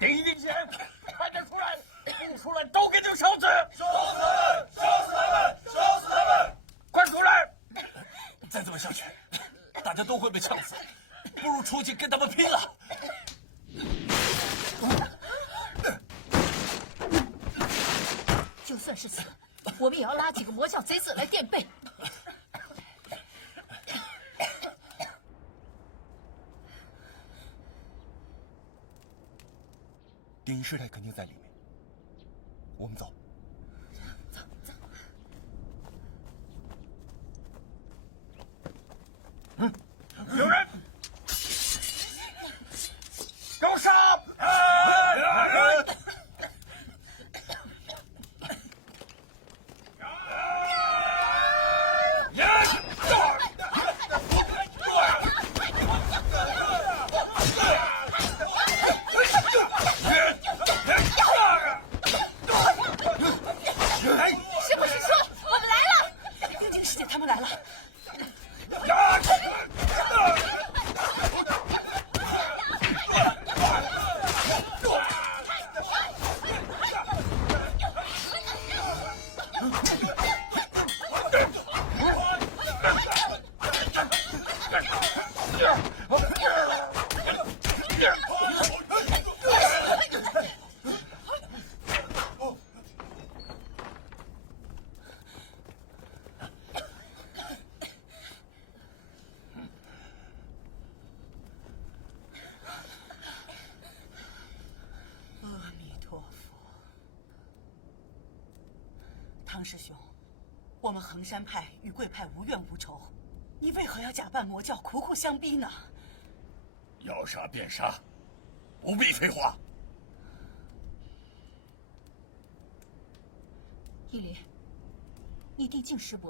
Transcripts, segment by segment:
丁丁贤，快点出来！不出来都给你烧死！烧死他们！烧死他们！烧死他们！快出来！再这么下去，大家都会被呛死，不如出去跟他们拼了！就算是死，我们也要拉几个魔教贼子来垫背。丁师太肯定在里面，我们走。走。有人，给我杀！是不是说我们来了？丁丁师姐他们来了。阿弥陀佛，汤师兄，我们衡山派与贵派无怨无仇，你为何要假扮魔教，苦苦相逼呢？要杀便杀，不必废话。依林，你弟竟师伯。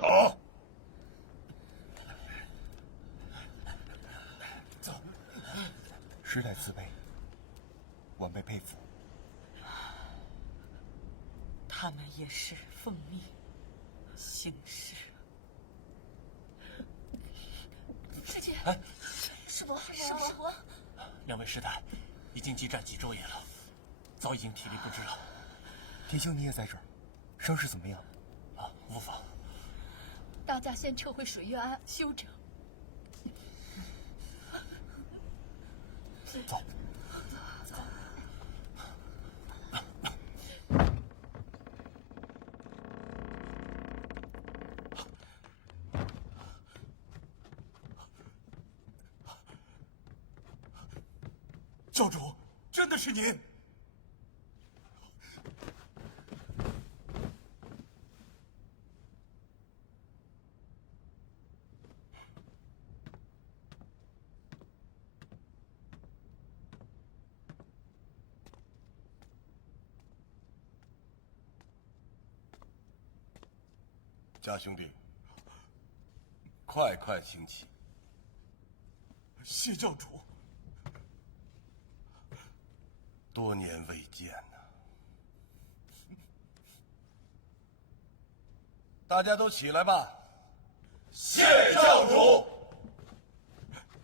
走。走。师太慈悲，晚辈佩服。他们也是奉命行事。师姐，师伯，师伯，两位师太已经激战几昼夜了，早已经体力不支了。天兄你也在这儿，伤势怎么样？啊，无妨。大家先撤回水月庵休整。走。教主，真的是您！家兄弟，快快行起。谢教主。多年未见呐，大家都起来吧。谢教主。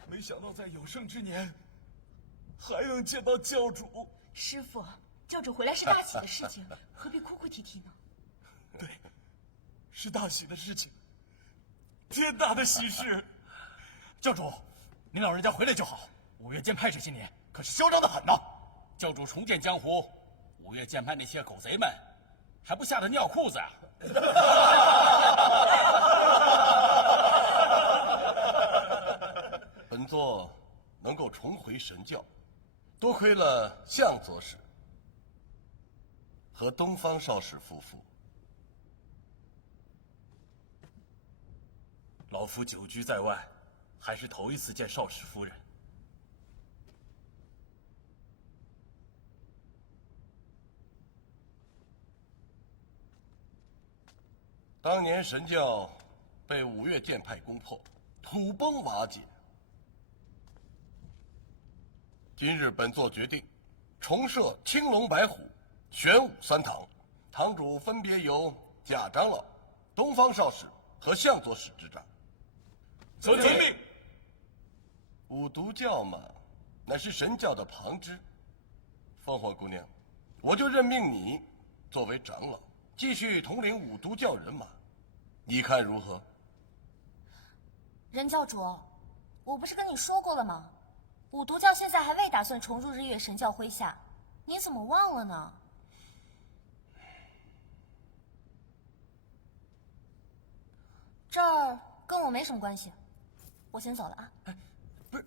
没想到在有生之年，还能见到教主。师父，教主回来是大喜的事情，何必哭哭啼啼呢？对，是大喜的事情，天大的喜事。教主，您老人家回来就好。五岳剑派这些年可是嚣张的很呐。教主重建江湖，五岳剑派那些狗贼们还不吓得尿裤子啊！本座能够重回神教，多亏了向左使和东方少使夫妇。老夫久居在外，还是头一次见少使夫人。当年神教被五岳剑派攻破，土崩瓦解。今日本座决定重设青龙白虎、玄武三堂，堂主分别由贾长老、东方少使和向左使执掌。遵命。五毒教嘛，乃是神教的旁支。凤凰姑娘，我就任命你作为长老，继续统领五毒教人马，你看如何？任教主，我不是跟你说过了吗？五毒教现在还未打算重入日月神教麾下，你怎么忘了呢？这儿跟我没什么关系，我先走了啊。不是，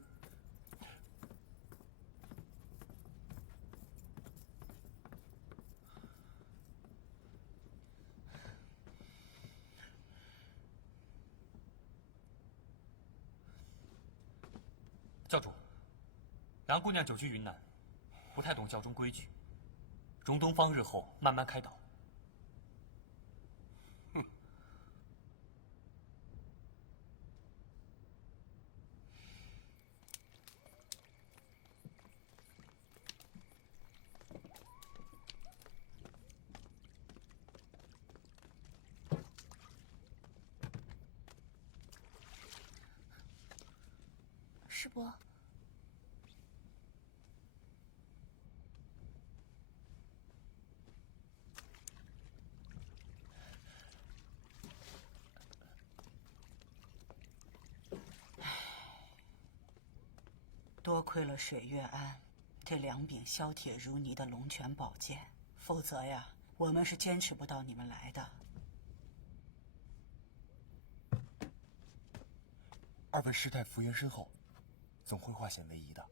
教主，杨姑娘久居云南，不太懂教中规矩，容东方日后慢慢开导。师伯，多亏了水月庵这两柄削铁如泥的龙泉宝剑，否则呀，我们是坚持不到你们来的。二位师太福缘深厚，总会化险为夷的。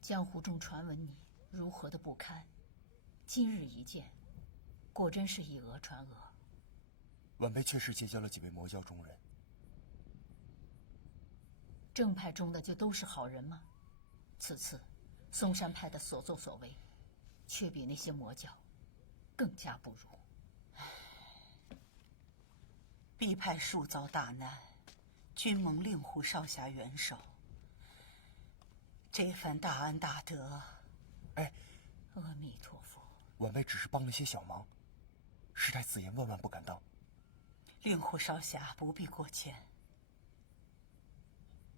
江湖中传闻你如何的不堪，今日一见，果真是以讹传讹。晚辈确实结交了几位魔教中人。正派中的就都是好人吗？此次嵩山派的所作所为，却比那些魔教更加不如。毕派数遭大难，均蒙令狐少侠援手。这番大恩大德，哎，阿弥陀佛。晚辈只是帮了些小忙，师太此言万万不敢当。令狐少侠不必过谦。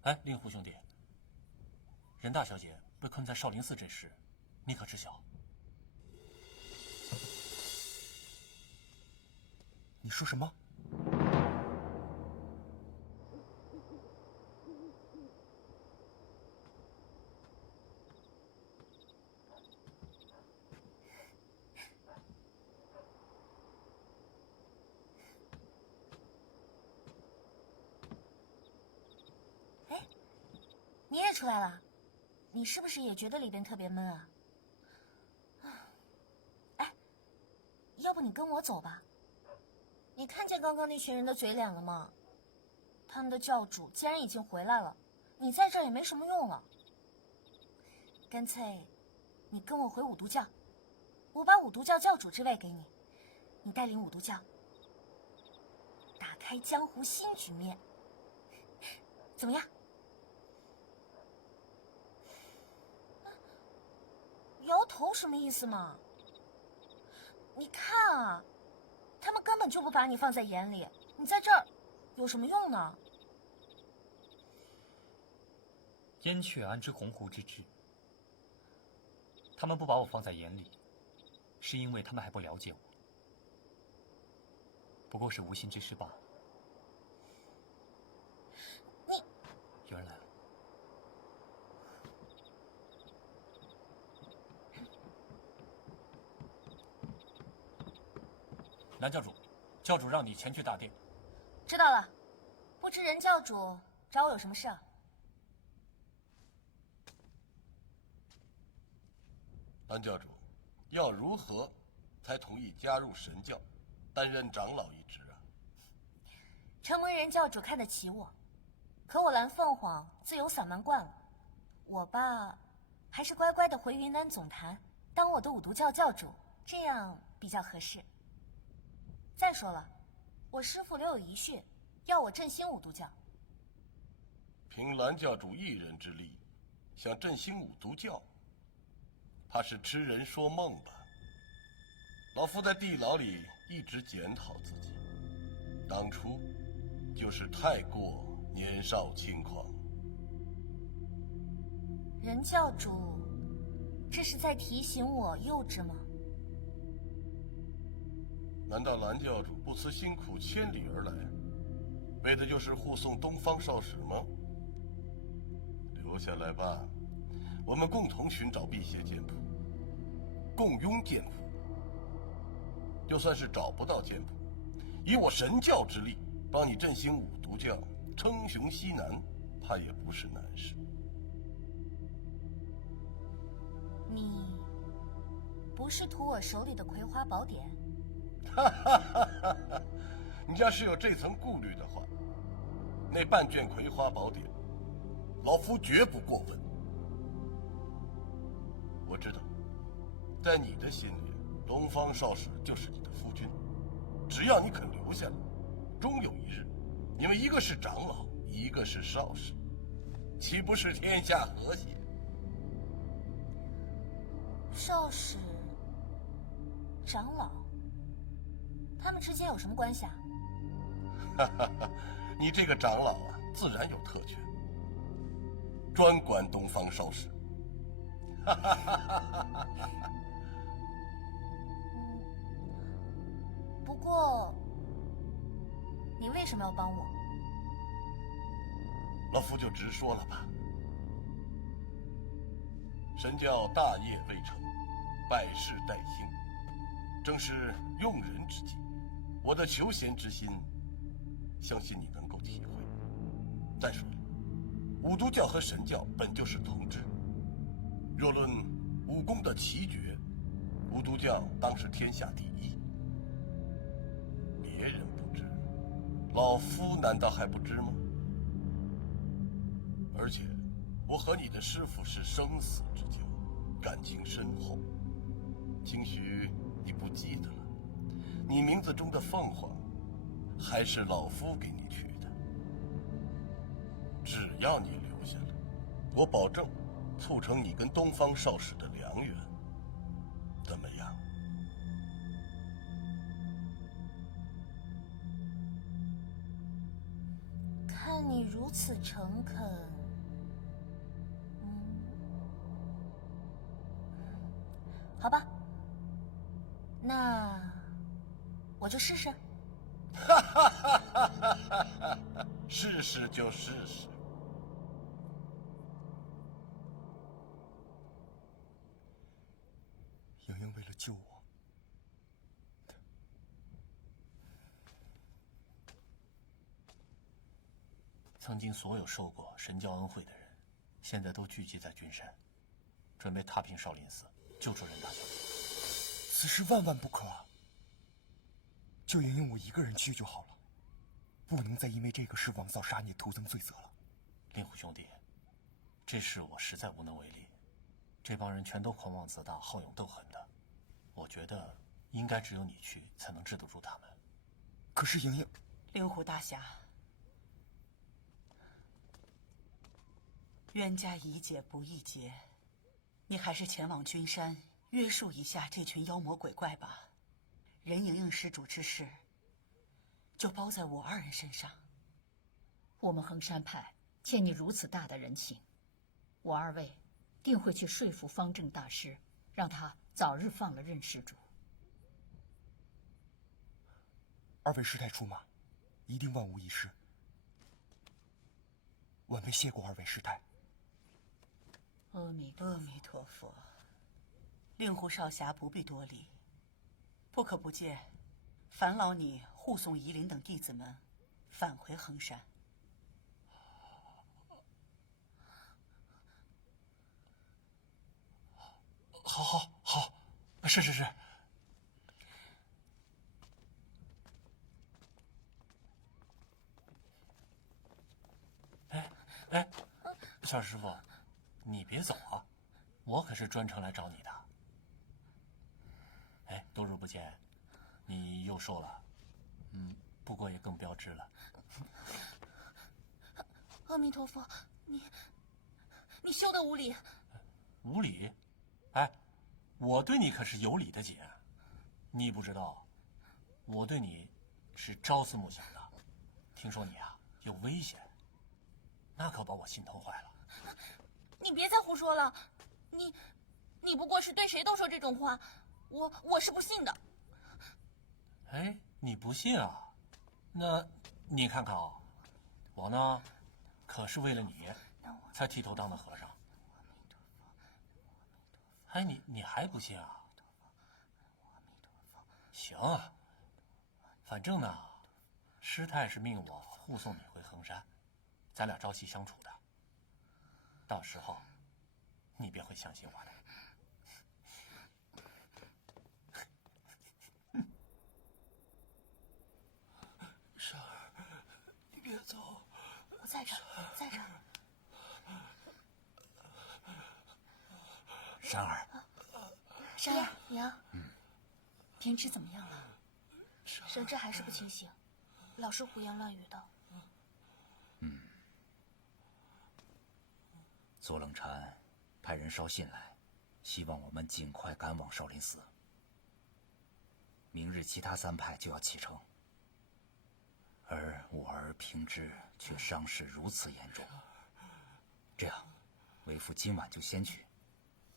哎，令狐兄弟，任大小姐被困在少林寺这事，你可知晓？你说什么？你也出来了，你是不是也觉得里边特别闷啊？哎，要不你跟我走吧？你看见刚刚那群人的嘴脸了吗？他们的教主既然已经回来了，你在这儿也没什么用了。干脆，你跟我回五毒教，我把五毒教教主之位给你，你带领五毒教打开江湖新局面，怎么样？摇头什么意思嘛？你看啊，他们根本就不把你放在眼里，你在这儿有什么用呢？燕雀安知鸿鹄之志？他们不把我放在眼里，是因为他们还不了解我，不过是无心之失罢了。你有人来了。南教主，教主让你前去大殿。知道了，不知任教主找我有什么事啊？南教主，要如何才同意加入神教，担任长老一职啊？承蒙任教主看得起我，可我蓝凤凰自由散漫惯了，我吧，还是乖乖的回云南总坛当我的五毒教教主，这样比较合适。再说了，我师父留有遗训，要我振兴五毒教。凭蓝教主一人之力，想振兴五毒教，怕是痴人说梦吧？老夫在地牢里一直检讨自己，当初就是太过年少轻狂。任教主，这是在提醒我幼稚吗？难道蓝教主不辞辛苦千里而来，为的就是护送东方少使吗？留下来吧，我们共同寻找辟邪剑谱，共拥剑谱。就算是找不到剑谱，以我神教之力，帮你振兴五毒教，称雄西南，怕也不是难事。你不是图我手里的葵花宝典？你要是有这层顾虑的话，那半卷葵花宝典，老夫绝不过问。我知道，在你的心里，东方少使就是你的夫君，只要你肯留下来，终有一日，你们一个是长老，一个是少使，岂不是天下和谐？少使、长老，他们之间有什么关系啊？你这个长老啊，自然有特权，专管东方少使。不过，你为什么要帮我？老夫就直说了吧。神教大业未成，百事待兴，正是用人之际。我的求贤之心，相信你能够体会。再说了，五毒教和神教本就是同支，若论武功的奇绝，五毒教当是天下第一。别人不知，老夫难道还不知吗？而且，我和你的师父是生死之交，感情深厚。兴许你不记得了，你名字中的凤凰，还是老夫给你取的。只要你留下来，我保证促成你跟东方少使的良缘。怎么样？看你如此诚恳，好吧，那我就试试。试试就试试。莹莹为了救我，曾经所有受过神教恩惠的人，现在都聚集在君山，准备踏平少林寺，救出任大小姐。此事万万不可啊！就莹莹我一个人去就好了，不能再因为这个事枉造杀孽，徒增罪责了。令狐兄弟，这事我实在无能为力。这帮人全都狂妄自大、好勇斗狠的，我觉得应该只有你去才能治得住他们。可是莹莹，令狐大侠，冤家宜解不宜结，你还是前往君山约束一下这群妖魔鬼怪吧。任盈盈施主之事，就包在我二人身上。我们衡山派欠你如此大的人情，我二位定会去说服方正大师，让他早日放了任施主。二位师太出马，一定万无一失。晚辈谢过二位师太。阿弥陀阿弥陀佛，令狐少侠不必多礼。不可不见，烦劳你护送夷陵等弟子们返回衡山。好，是。哎，小师傅，你别走啊，我可是专程来找你的。哎，多日不见，你又瘦了，不过也更标致了。阿弥陀佛，你休得无礼！无礼？哎，我对你可是有礼的姐，你不知道，我对你是朝思暮想的。听说你啊有危险，那可把我心疼坏了。你别再胡说了，你不过是对谁都说这种话，我是不信的。哎，你不信啊？那你看看啊，我呢，可是为了你才剃头当的和尚。哎，你还不信啊？行啊，反正呢，师太是命我护送你回衡山，咱俩朝夕相处的。到时候，你便会相信我的。珊儿，你别走。我在这儿。珊儿，珊儿，娘，平之怎么样了？神志还是不清醒，老是胡言乱语的。左冷禅派人捎信来，希望我们尽快赶往少林寺。明日其他3派就要启程，而我儿平之却伤势如此严重。这样，为父今晚就先去，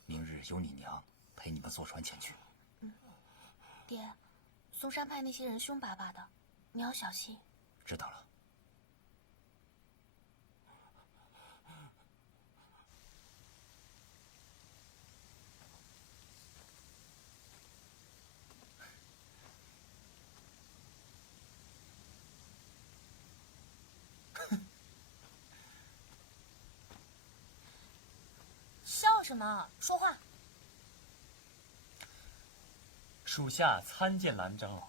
明日由你娘陪你们坐船前去。爹，嵩山派那些人凶巴巴的，你要小心。知道了。笑什么？说话。属下参见蓝长老。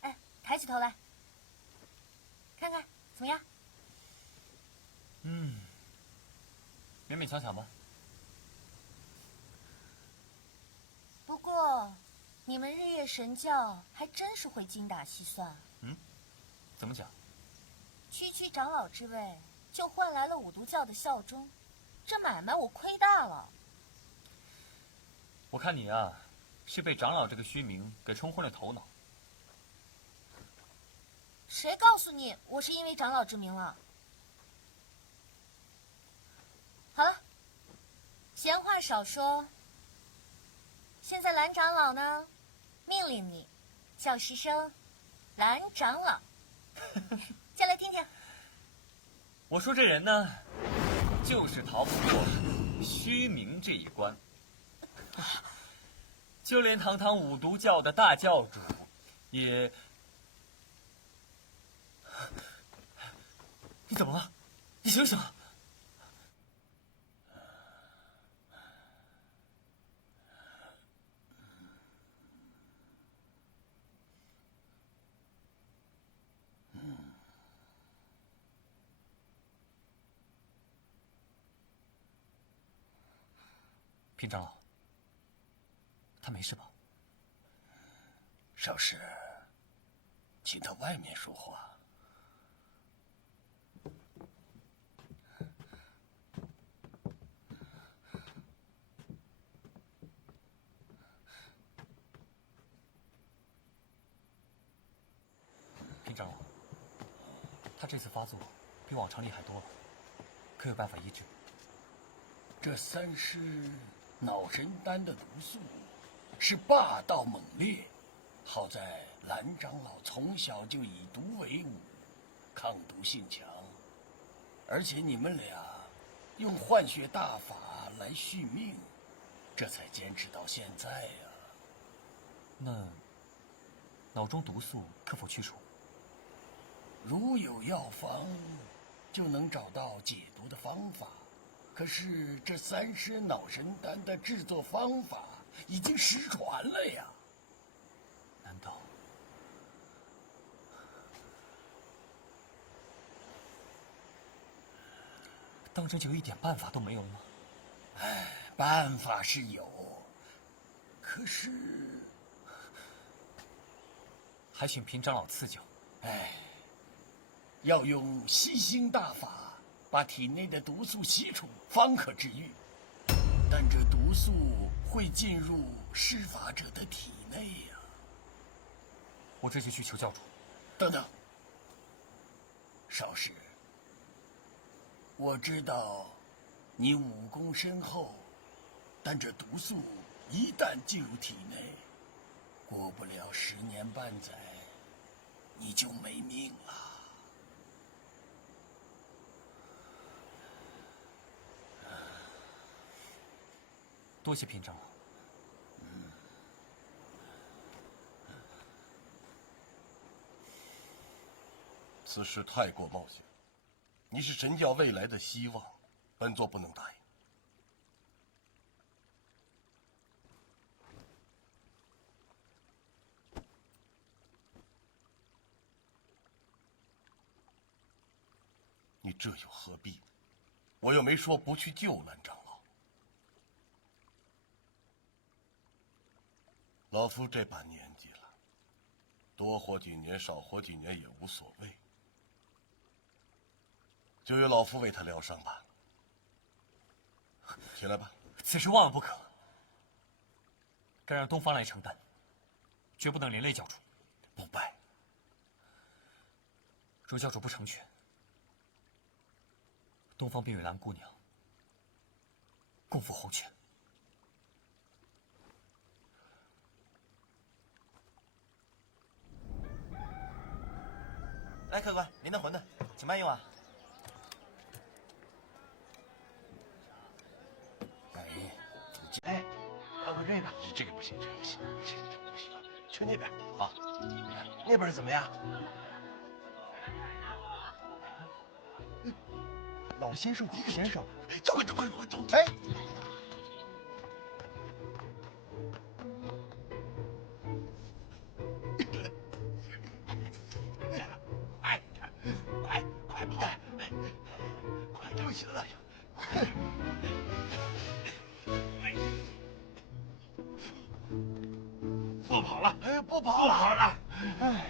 哎，抬起头来，看看怎么样？勉勉强强吧。不过，你们日月神教还真是会精打细算。怎么讲？区区长老之位，就换来了五毒教的效忠，这买卖我亏大了。我看你啊，是被长老这个虚名给冲昏了头脑。谁告诉你我是因为长老之名了？好了，闲话少说。现在蓝长老呢，命令你叫师声蓝长老，叫来听听。我说这人呢，就是逃不过虚名这一关。就连堂堂五毒教的大教主，也……你怎么了？你醒醒！平长老，他没事吧？少师，请到外面说话。平长老，他这次发作比往常厉害多了，可有办法医治？这3尸脑神丹的毒素是霸道猛烈，好在蓝长老从小就以毒为伍，抗毒性强，而且你们俩用换血大法来续命，这才坚持到现在呀。那脑中毒素可否去除？如有药方，就能找到解毒的方法。可是这3尸脑神丹的制作方法已经失传了呀！难道当真就一点办法都没有了吗？办法是有，可是还请平长老赐教。要用吸星大法把体内的毒素吸出，方可治愈。但这毒素会进入施法者的体内呀。我这就去求教主。等等，少师，我知道你武功深厚，但这毒素一旦进入体内，过不了10年半载，你就没命了。多谢平长老。此事太过冒险，你是神教未来的希望，本座不能答应。你这又何必？我又没说不去救蓝长老。老夫这把年纪了，多活几年少活几年也无所谓。就由老夫为他疗伤吧。起来吧。此事万万不可，该让东方来承担，绝不能连累教主。不拜。若教主不成全，东方便与蓝姑娘共赴黄泉。来，客官，您的馄饨，请慢用啊。哎，看看这个，这个不行，这个不行，这个不行，去那边。好，那边怎么样？老先生，老先生，走快走快走！哎，快跑！快点，不行了！不跑了！哎，不跑了！哎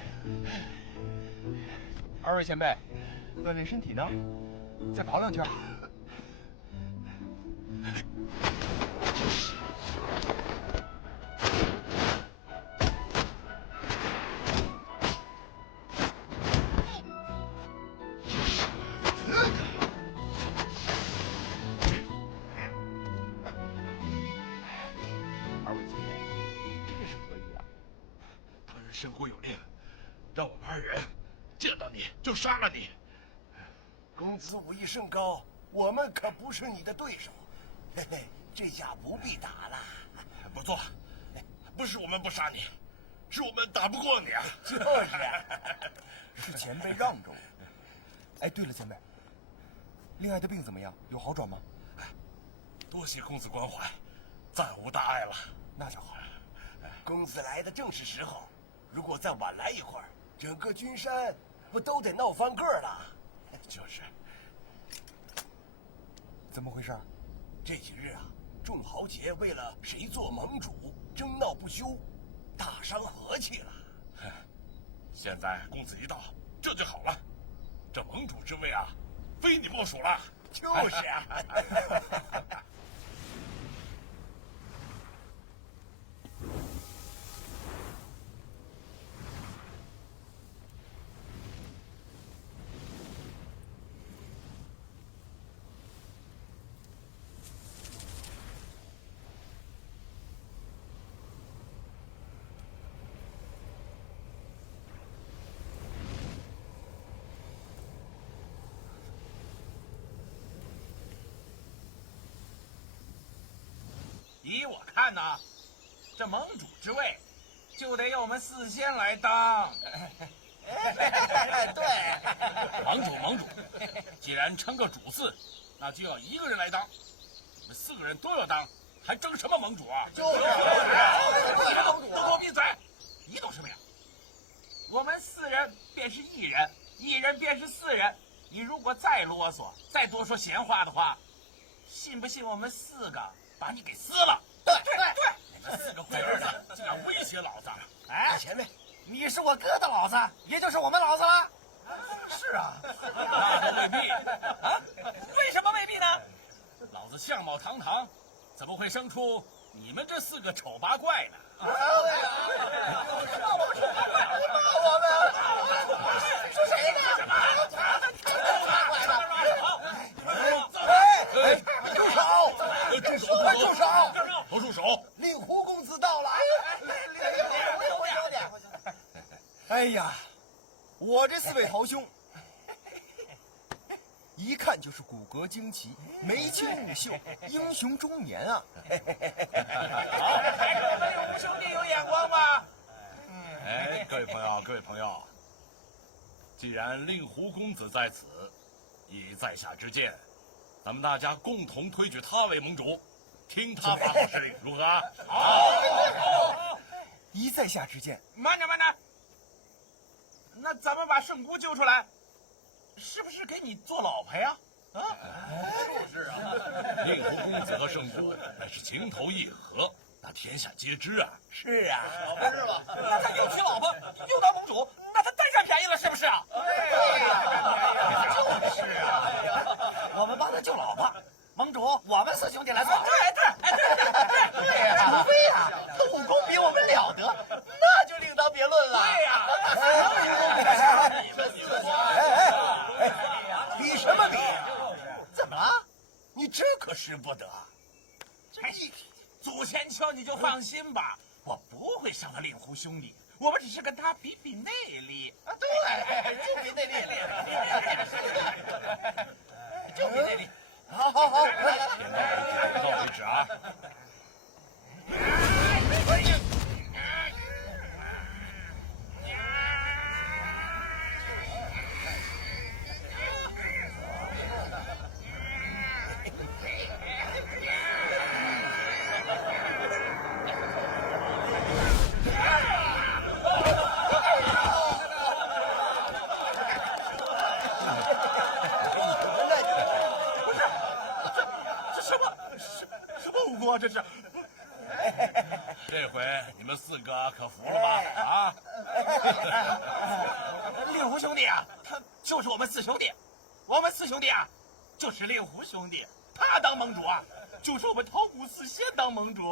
，2位前辈，锻炼身体呢，再跑2圈。2位前辈，这是何意啊？他人神乎有灵，让我们2人见到你就杀了你。公子武艺甚高，我们可不是你的对手。嘿嘿，这下不必打了。不错，不是我们不杀你，是我们打不过你啊。就是，是前辈让着我。哎，对了，前辈，令爱的病怎么样？有好转吗？多谢公子关怀，暂无大碍了。那就好。公子来的正是时候，如果再晚来一会儿，整个君山不都得闹翻个了？就是。怎么回事？这几日啊，众豪杰为了谁做盟主，争闹不休，大伤和气了。现在公子一到，这就好了。这盟主之位啊，非你莫属了。就是啊。依我看呢，这盟主之位就得由我们四仙来当。对，盟主，既然称个主字，那就要一个人来当。你们4个人都要当，还争什么盟主啊？就是，都给我闭嘴！你懂什么呀？我们4人便是1人，1人便是4人。你如果再啰嗦，再多说闲话的话，信不信我们4个把你给撕了？对，你们4个龟儿子竟敢威胁老子！哎，前面，你是我哥的老子，也就是我们老子了。是啊，那未必啊？为什么未必呢？老子相貌堂堂，怎么会生出你们这4个丑八怪呢？说谁呢？住手！都住手！令狐公子到了。哎呀，我这4位堂兄，一看就是骨骼惊奇，眉清目秀，英雄中年啊！兄弟有眼光吧？哎，各位朋友，既然令狐公子在此，以在下之见，咱们大家共同推举他为盟主，听他发号施令，如何？好。依在下之见，慢着。那咱们把圣姑救出来，是不是给你做老婆呀？啊，就是啊。令狐公子和圣姑那是情投意合，那天下皆知啊。是啊，是吧？那他又娶老婆，又当盟主，那他太占便宜了，是不是啊？对呀，就是啊。我们帮他救老婆，盟主我们4兄弟来做。对呀，除非呀，他武功比我们了得，那就另当别论了。对呀。比什么比？怎么了？你这可使不得。祖先求你就放心吧，我不会伤了令狐兄弟，我们只是跟他比内力。啊，对，就比内力，就比内力。好，点到为止啊！这是，这回你们4个可服了吧？啊！令狐兄弟啊，他就是我们4兄弟，我们4兄弟啊，就是令狐兄弟，他当盟主啊，就是我们桃谷4仙当盟主。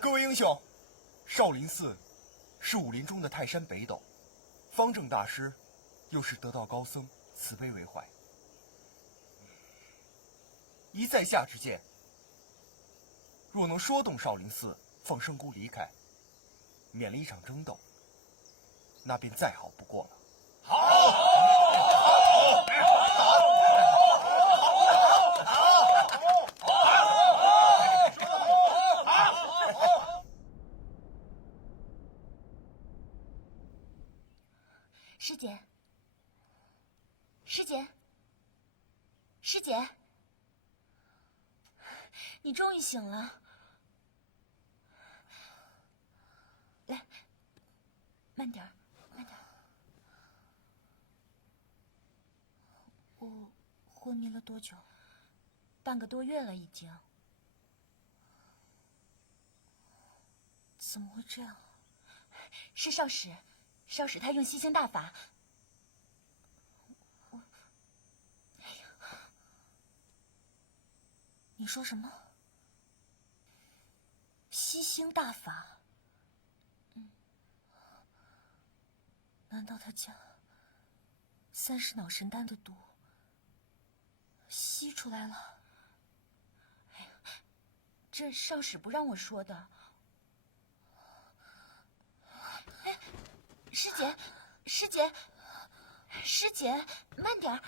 各位英雄，少林寺是武林中的泰山北斗，方正大师又是得道高僧，慈悲为怀。依在下之见，若能说动少林寺，放圣姑离开，免了一场争斗，那便再好不过了。师姐，师姐，师姐，你终于醒了。来，慢点儿，慢点儿。昏迷了多久？半个多月了已经。怎么会这样？是少使，少使他用吸星大法。你说什么？吸星大法？难道他将30脑神丹的毒吸出来了？这少使不让我说的。哎，师姐，师姐，师姐，慢点儿。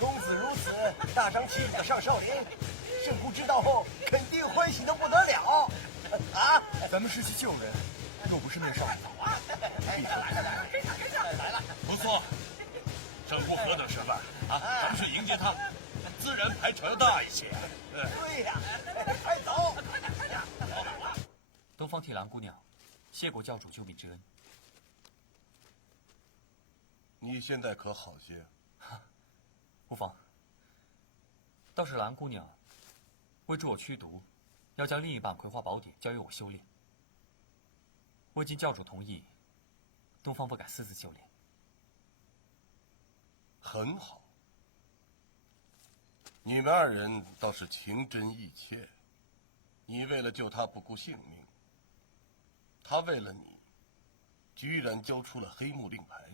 公子如此大张旗鼓的上少林，圣姑知道后肯定欢喜的不得了。啊！咱们是去救人，若不是灭少林，必定来了。不错，圣姑何等身份啊？咱们去迎接他，自然排场要大一些。对呀，快走！东方替兰姑娘，谢过教主救命之恩。你现在可好些？无妨。倒是兰姑娘为助我驱毒，要将另一半葵花宝典交由我修炼。未经教主同意，东方不敢私自修炼。很好，你们二人倒是情真意切。你为了救他不顾性命，他为了你，居然交出了黑幕令牌。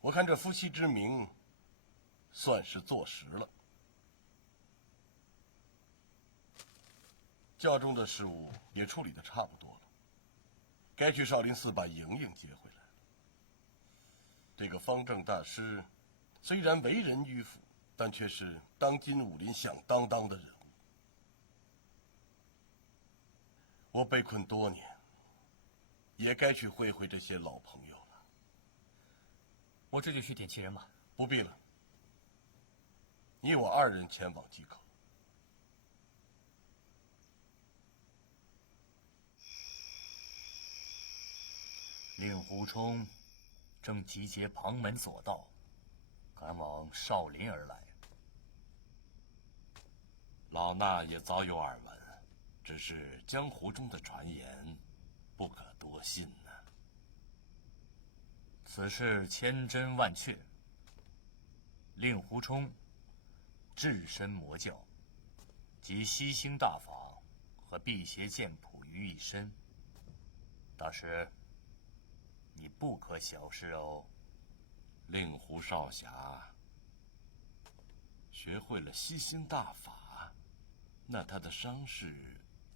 我看这夫妻之名，算是坐实了。教中的事务也处理得差不多了，该去少林寺把莹莹接回来。这个方正大师，虽然为人迂腐，但却是当今武林响当当的人物。我被困多年，也该去会会这些老朋友了。我这就去点齐人马。不必了，你我二人前往即可。令狐冲正集结旁门左道，赶往少林而来。老衲也早有耳闻，只是江湖中的传言，不可多信呢。此事千真万确。令狐冲置身魔教，集吸星大法和辟邪剑谱于一身。大师，你不可小视哦。令狐少侠学会了吸星大法，那他的伤势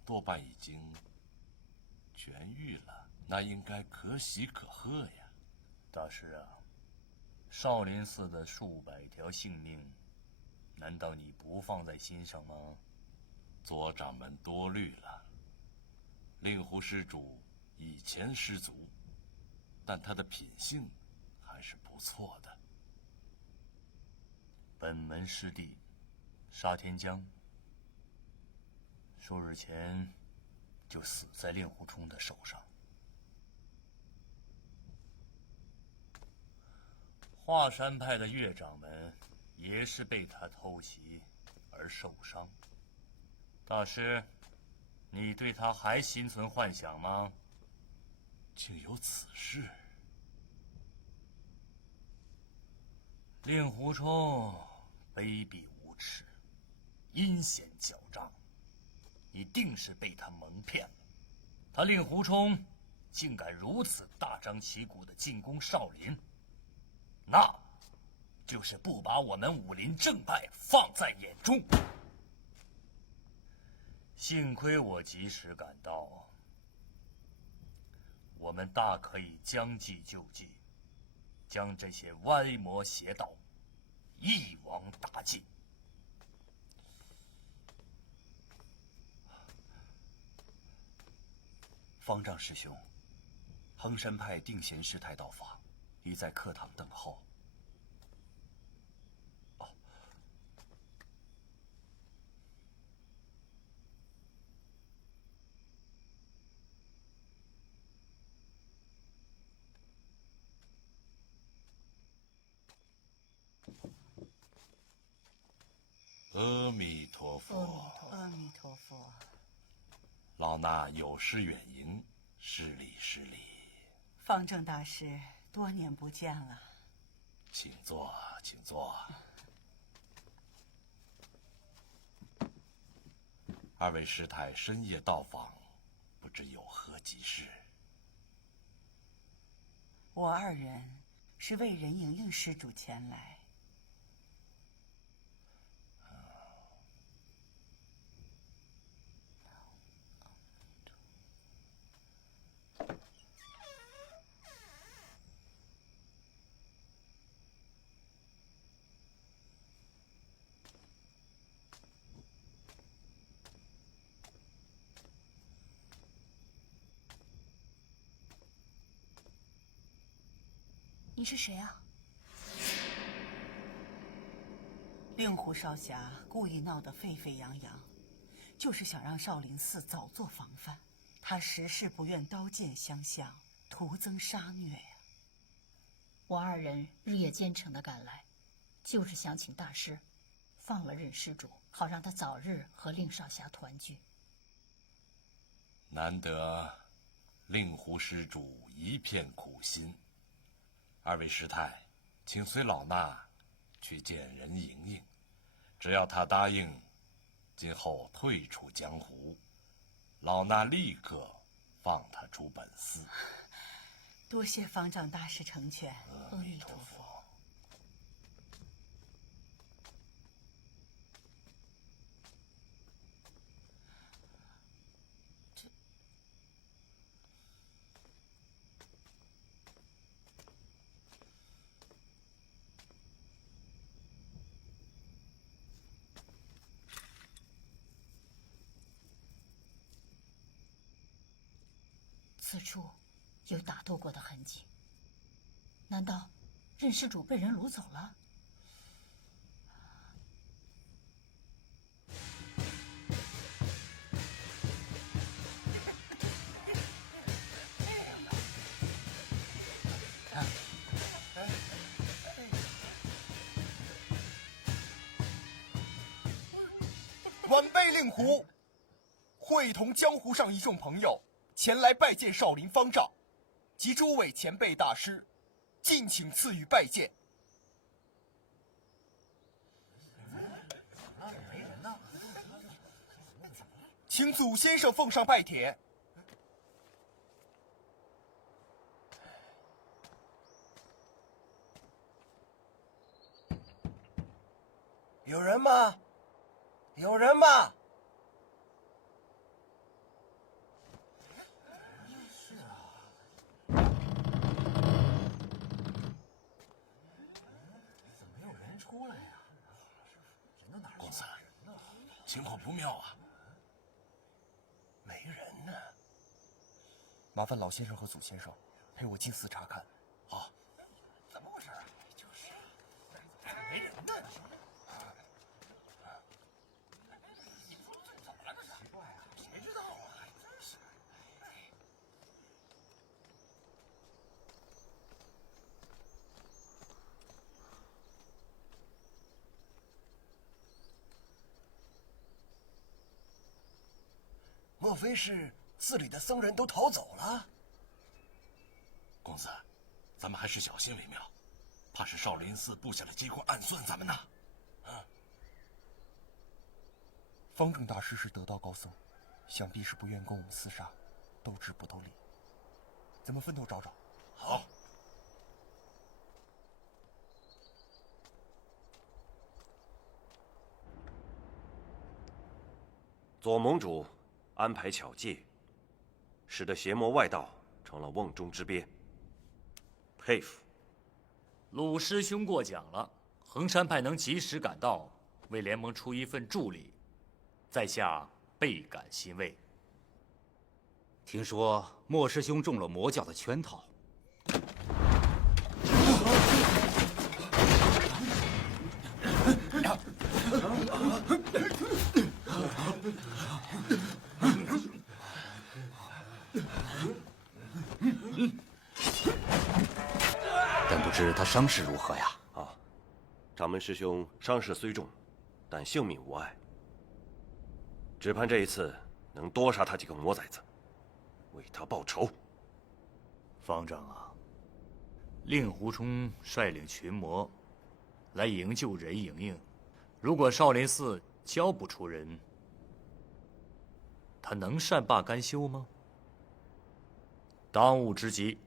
多半已经痊愈了，那应该可喜可贺呀。大师啊，少林寺的数百条性命，难道你不放在心上吗？左掌门多虑了。令狐施主以前失足，但他的品性还是不错的。本门师弟沙天江，数日前就死在令狐冲的手上。华山派的岳掌门也是被他偷袭而受伤。大师，你对他还心存幻想吗？竟有此事！令狐冲卑鄙无耻，阴险狡诈，你定是被他蒙骗了。他令狐冲竟敢如此大张旗鼓地进攻少林，那就是不把我们武林正派放在眼中。幸亏我及时赶到，我们大可以将计就计，将这些歪魔邪道一网打尽。方丈师兄，衡山派定贤师太道法已在课堂等候。阿弥陀佛，阿弥陀佛。老衲有失远迎，失礼失礼。方正大师，多年不见了。请坐，请坐。二位师太深夜到访，不知有何急事？我二人是为任盈盈施主前来。你是谁啊？令狐少侠故意闹得沸沸扬扬，就是想让少林寺早做防范。他实是不愿刀剑相向，徒增杀虐呀。我二人日夜兼程的赶来，就是想请大师放了任施主，好让他早日和令少侠团聚。难得令狐施主一片苦心。二位师太，请随老衲去见任盈盈，只要她答应今后退出江湖，老衲立刻放她出本寺。多谢方丈大师成全。阿弥陀佛。此处有打斗过的痕迹，难道任施主被人掳走了？晚辈令狐，会同江湖上一众朋友前来拜见少林方丈及诸位前辈大师，敬请赐予拜见。请祖先生奉上拜帖。有人吗？有人吗？公子，情况不妙啊！没人呢。麻烦老先生和祖先生陪我进寺查看。好。怎么回事啊？就是没人呢。你说这怎么了？这是奇怪啊！谁知道啊？真是。莫非是寺里的僧人都逃走了？公子，咱们还是小心为妙，怕是少林寺布下的机关暗算咱们呢。方正大师是得道高僧，想必是不愿跟我们厮杀，斗智不斗力。咱们分头找找。好。左盟主安排巧计，使得邪魔外道成了瓮中之鳖。佩服。鲁师兄过奖了，衡山派能及时赶到，为联盟出一份助力，在下倍感欣慰。听说莫师兄中了魔教的圈套。但不知他伤势如何呀？啊，掌门师兄伤势虽重，但性命无碍。只盼这一次能多杀他几个魔崽子，为他报仇。方丈啊，令狐冲率领群魔来营救任盈盈，如果少林寺交不出人，他能善罢甘休吗？当务之急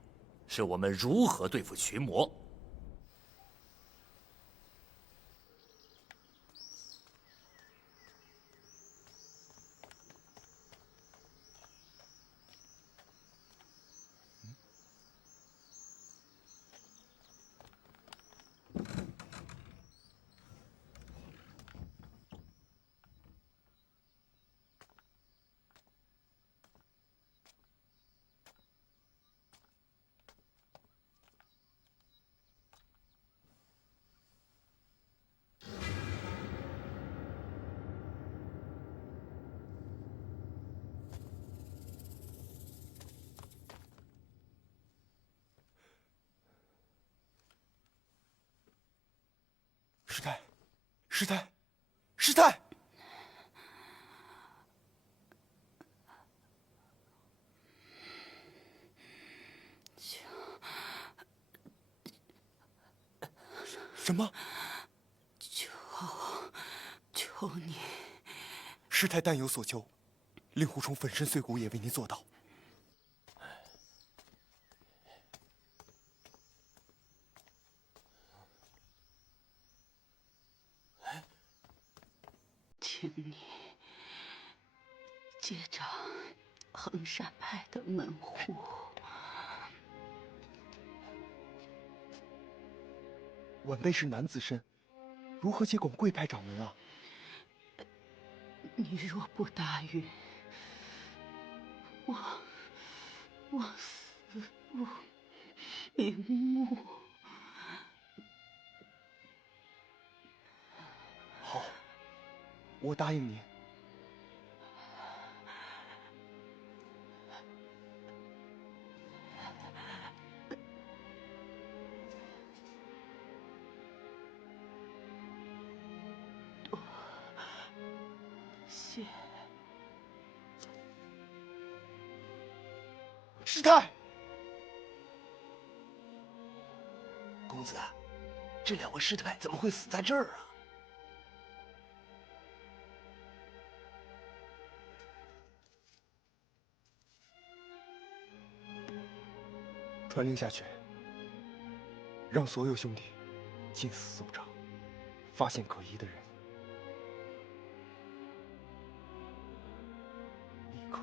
是我们如何对付群魔。师太，师太，师太！什么？求你！师太但有所求，令狐冲粉身碎骨也为您做到。请你接掌衡山派的门户。晚辈是男子身，如何接管贵派掌门啊？你若不答应，我死不瞑目。好，我答应您。谢师太，公子，这两位师太怎么会死在这儿啊？传令下去，让所有兄弟尽死搜查，发现可疑的人，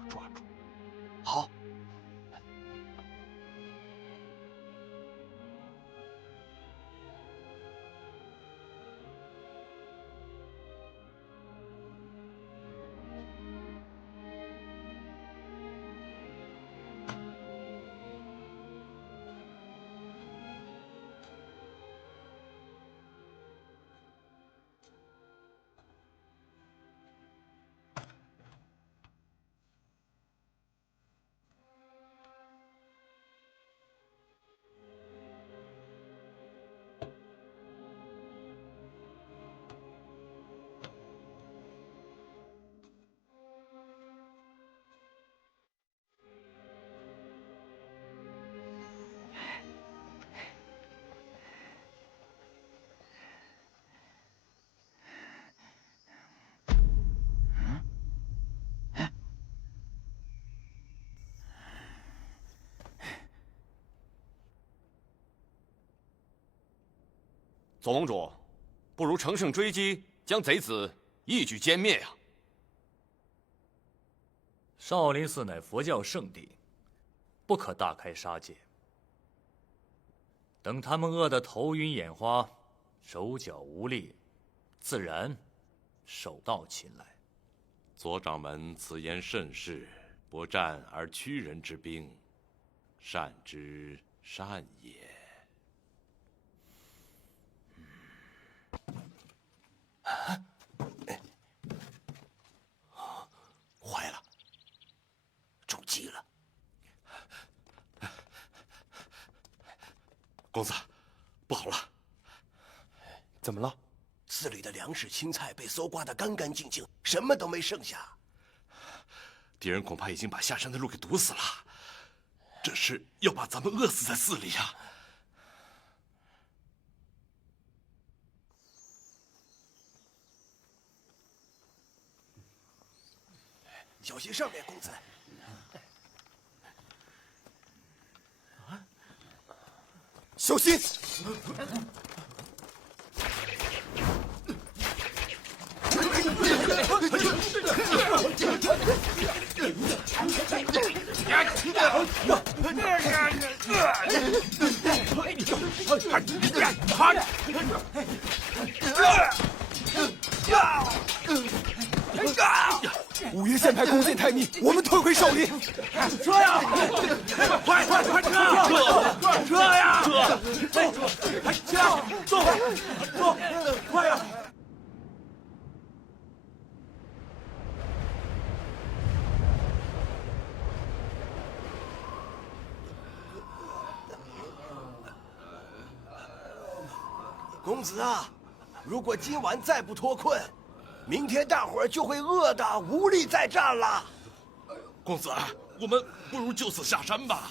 抓住。好。左盟主，不如乘胜追击，将贼子一举歼灭呀！少林寺乃佛教圣地，不可大开杀戒。等他们饿得头晕眼花，手脚无力，自然手到擒来。左掌门此言甚是，不战而屈人之兵，善之善也。坏了，中计了！公子，不好了！怎么了？寺里的粮食、青菜被搜刮得干干净净，什么都没剩下。敌人恐怕已经把下山的路给堵死了，这是要把咱们饿死在寺里呀！小心上面，公子！小心！五岳县派弓箭太密，我们退回少林。撤呀！快撤！撤呀！走，快呀！公子啊，如果今晚再不脱困，明天大伙儿就会饿得无力再战了。公子，我们不如就此下山吧。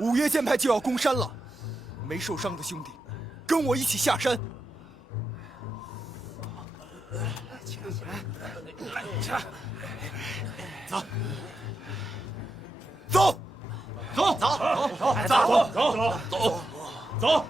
五岳剑派就要攻山了，没受伤的兄弟，跟我一起下山。走，走，走！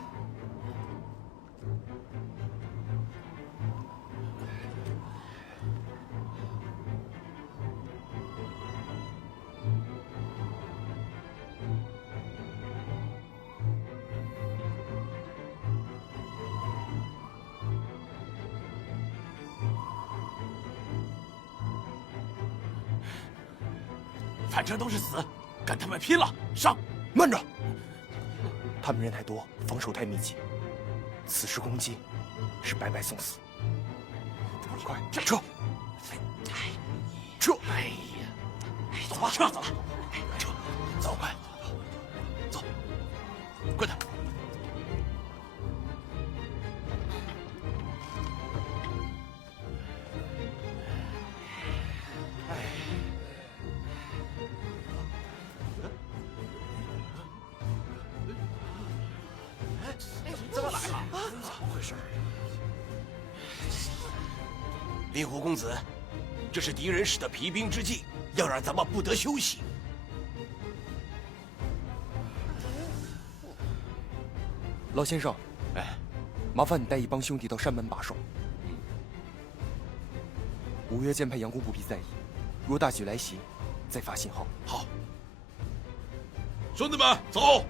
反正都是死，跟他们拼了！上！慢着，他们人太多，防守太密集，此时攻击是白白送死。快撤！撤！哎呀，走吧，撤！走，快，走，快点！怎么来了？怎么回事？令狐公子，这是敌人使的疲兵之计，要让咱们不得休息。老先生，哎，麻烦你带一帮兄弟到山门把守。5月间派杨公不必在意，若大举来袭，再发信号。好。兄弟们，走！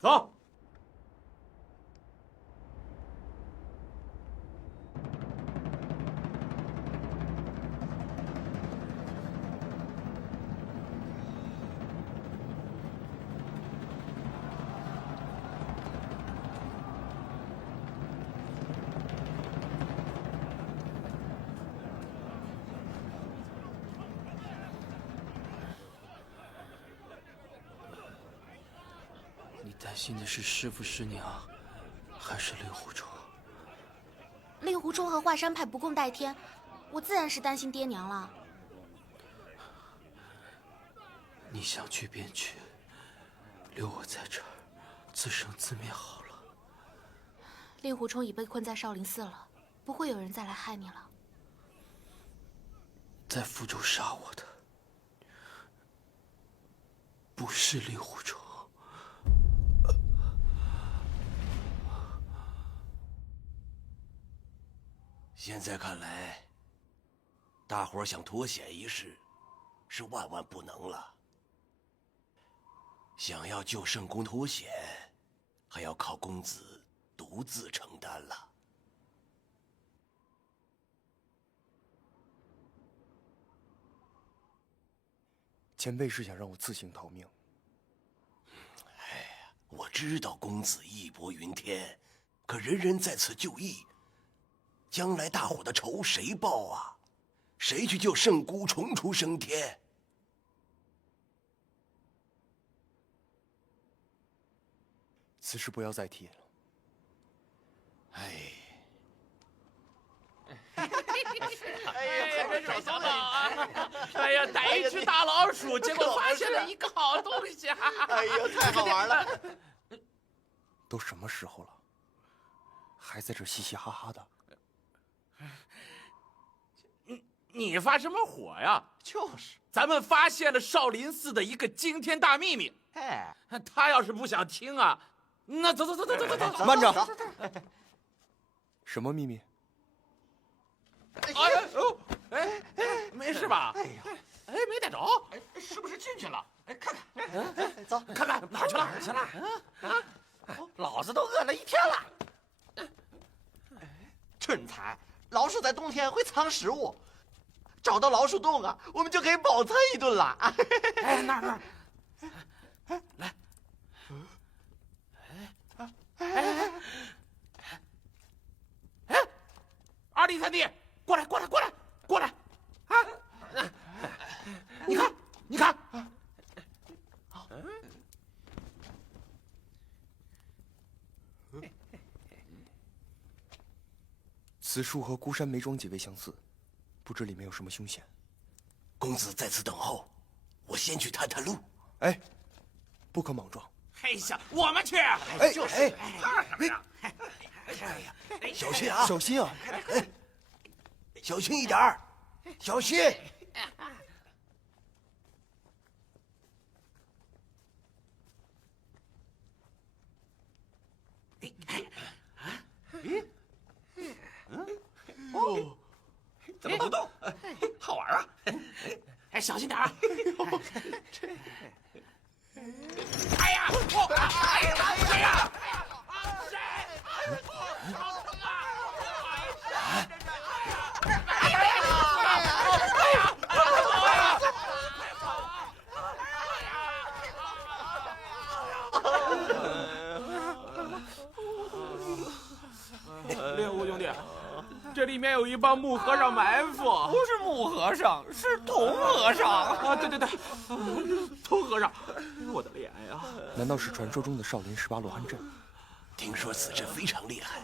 走！你担心的是师傅师娘，还是令狐冲？令狐冲和华山派不共戴天，我自然是担心爹娘了。你想去便去，留我在这儿，自生自灭好了。令狐冲已被困在少林寺了，不会有人再来害你了。在福州杀我的，不是令狐冲。现在看来，大伙儿想脱险一事，是万万不能了。想要救圣公脱险，还要靠公子独自承担了。前辈是想让我自行逃命。哎呀，我知道公子义薄云天，可人人在此就义，将来大伙的仇谁报啊？谁去救圣姑重出升天？此事不要再提了。哎。哎呀，这水小老啊！哎呀，逮一只大老鼠，结果发现了一个好东西啊！哎呦，太好玩了！都什么时候了，还在这嘻嘻哈哈的？你发什么火呀？就是，咱们发现了少林寺的一个惊天大秘密。哎，他要是不想听啊，那走。慢着！什么秘密？哎，没事吧？哎呀，哎，没逮着，是不是进去了？哎，看看，走，看看哪去了？老子都饿了一天了。蠢材，老鼠在冬天会藏食物，找到老鼠洞啊，我们就可以饱餐一顿了。哎，那儿，来，哎，二弟三弟，过来，啊！你看，此树和孤山梅庄几位相似，不知里面有什么凶险。公子在此等候，我先去探探路。哎，不可莽撞。嘿呀，我们去！哎，就是，怕什么呀？哎呀，小心啊！小心啊！哎，小心一点儿，小心！哦，怎么不动？好玩啊！哎，小心点啊！哎呀！谁呀？谁？令狐兄弟，这里面有一帮木和尚埋伏。不是木和尚，是铜和尚啊！对，铜和尚，我的脸呀！难道是传说中的少林18罗汉阵？听说此阵非常厉害，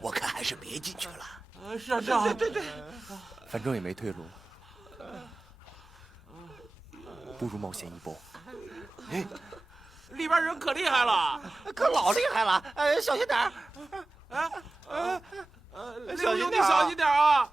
我看还是别进去了。是啊。对。反正也没退路了，不如冒险一搏。哎，里边人可厉害了，可老厉害了！小心点儿！小心点，小心点啊！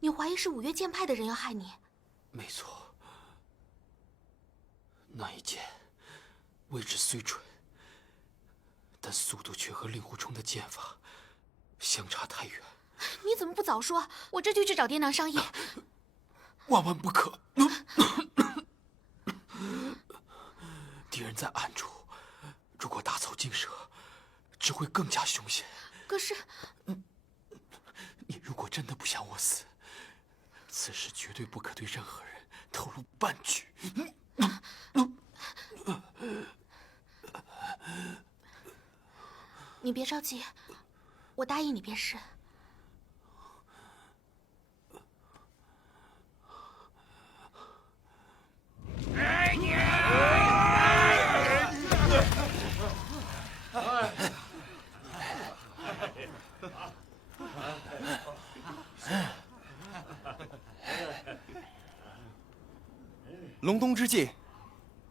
你怀疑是五岳剑派的人要害你？没错，那一剑位置虽准，但速度却和令狐冲的剑法相差太远。你怎么不早说？我这就去找爹娘商议。万万不可！敌人在暗处，如果大草惊蛇，只会更加凶险。可是，你如果真的不想我死，此事绝对不可对任何人透露半句。你别着急，我答应你便是。隆冬之际，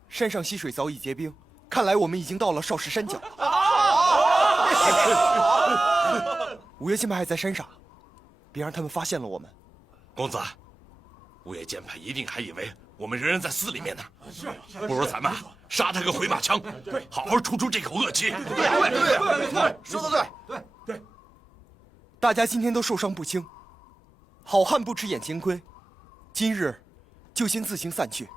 山上溪水早已结冰，看来我们已经到了少室山脚。五岳剑派还在山上，别让他们发现了我们。公子，五岳剑派一定还以为我们仍然在寺里面呢。不如咱们杀他个回马枪，好好除除这口恶气。对，说得对。大家今天都受伤不轻，好汉不吃眼前亏，今日就先自行散去。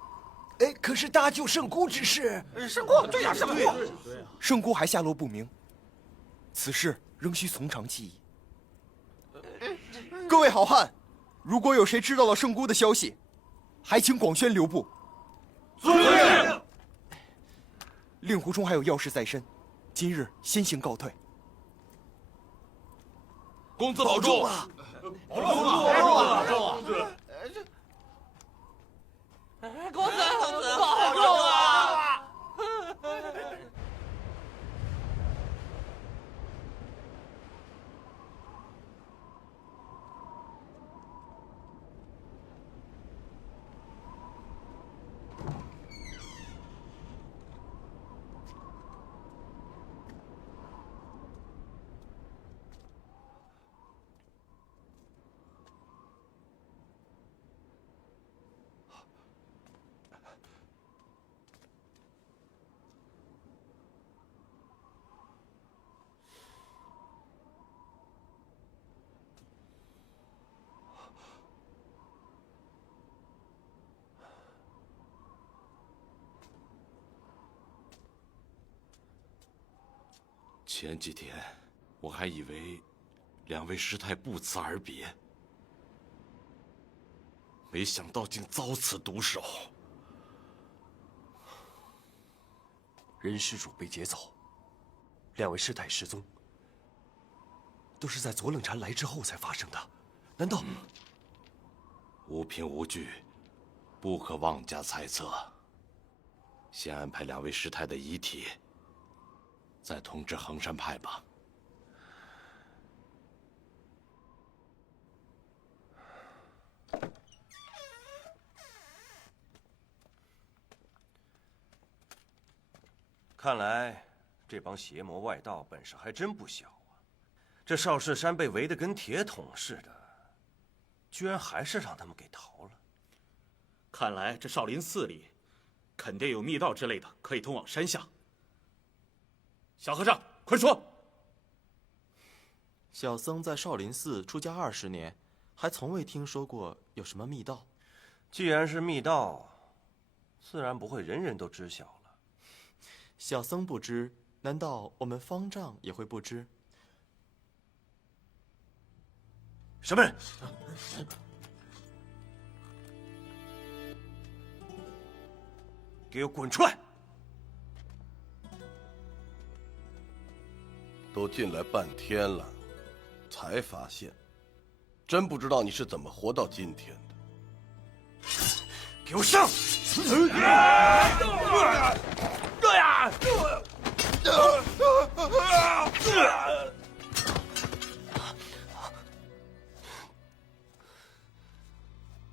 哎，可是搭救圣姑之事，圣姑，对呀，圣姑，圣姑还下落不明，此事仍需从长计议。各位好汉，如果有谁知道了圣姑的消息，还请广宣留步。遵命。令狐冲还有要事在身，今日先行告退。公子保重啊！保重啊！公子保重啊！前几天我还以为两位师太不辞而别，没想到竟遭此毒手。任施主被劫走，两位师太失踪，都是在左冷禅来之后才发生的，难道？无凭无据，不可妄加猜测。先安排两位师太的遗体，再通知衡山派吧。看来这帮邪魔外道本事还真不小啊！这少室山被围得跟铁桶似的，居然还是让他们给逃了。看来这少林寺里肯定有密道之类的，可以通往山下。小和尚，快说！小僧在少林寺出家20年，还从未听说过有什么密道。既然是密道，自然不会人人都知晓了。小僧不知，难道我们方丈也会不知？什么人？给我滚出来！都进来半天了，才发现，真不知道你是怎么活到今天的。给我上！